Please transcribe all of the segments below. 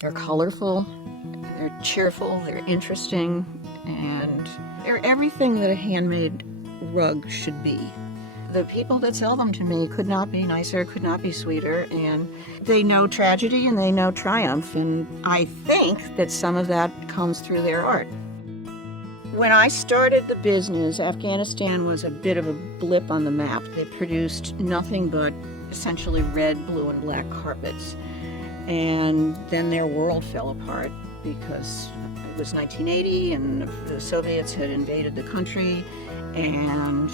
They're colorful, they're cheerful, they're interesting, and they're everything that a handmade rug should be. The people that sell them to me could not be nicer, could not be sweeter, and they know tragedy and they know triumph, and I think that some of that comes through their art. When I started the business, Afghanistan was a bit of a blip on the map. They produced nothing but essentially red, blue, and black carpets. And then their world fell apart because it was 1980 and the Soviets had invaded the country. And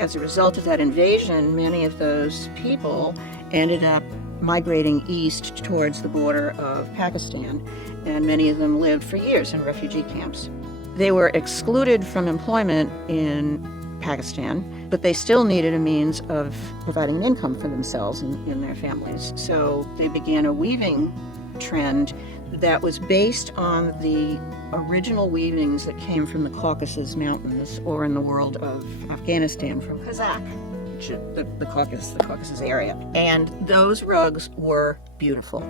as a result of that invasion, many of those people ended up migrating east towards the border of Pakistan. And many of them lived for years in refugee camps. They were excluded from employment in Pakistan, but they still needed a means of providing an income for themselves and their families. So they began a weaving trend that was based on the original weavings that came from the Caucasus Mountains, or in the world of Afghanistan, from Kazakh, which is the Caucasus area. And those rugs were beautiful.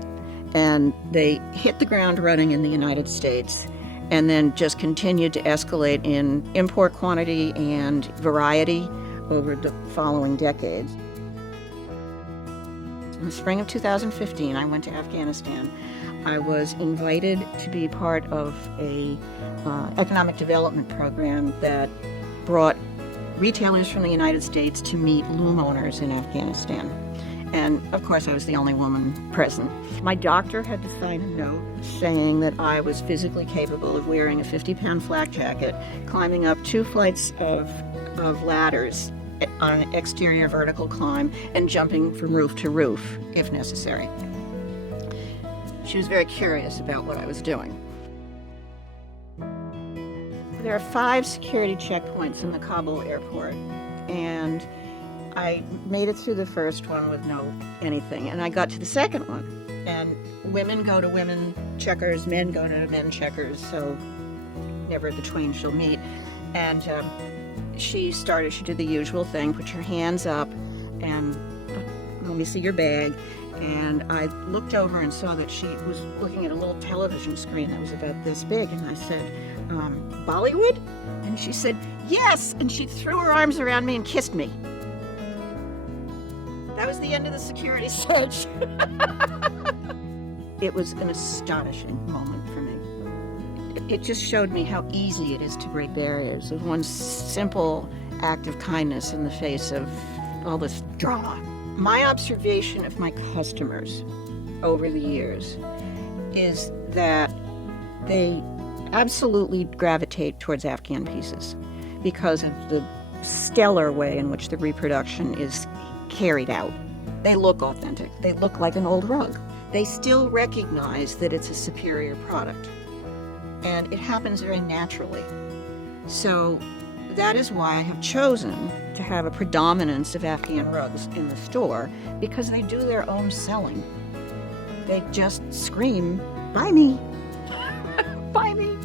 And they hit the ground running in the United States, and then just continued to escalate in import quantity and variety over the following decades. In the spring of 2015, I went to Afghanistan. I was invited to be part of a economic development program that brought retailers from the United States to meet loom owners in Afghanistan. And of course, I was the only woman present. My doctor had to sign a note saying that I was physically capable of wearing a 50-pound flak jacket, climbing up 2 flights of ladders on an exterior vertical climb, and jumping from roof to roof if necessary. She was very curious about what I was doing. There are 5 security checkpoints in the Kabul airport, and I made it through the first one with no anything, and I got to the second one. And women go to women checkers, men go to men checkers, so never the twain shall meet. And she did the usual thing, put your hands up and let me see your bag. And I looked over and saw that she was looking at a little television screen that was about this big, and I said, Bollywood? And she said, yes, and she threw her arms around me and kissed me. That was the end of the security search. It was an astonishing moment for me. It just showed me how easy it is to break barriers with one simple act of kindness in the face of all this drama. My observation of my customers over the years is that they absolutely gravitate towards Afghan pieces because of the stellar way in which the reproduction is carried out. They look authentic. They look like an old rug. They still recognize that it's a superior product, and it happens very naturally. So that is why I have chosen to have a predominance of Afghan rugs in the store, because they do their own selling. They just scream, buy me, buy me.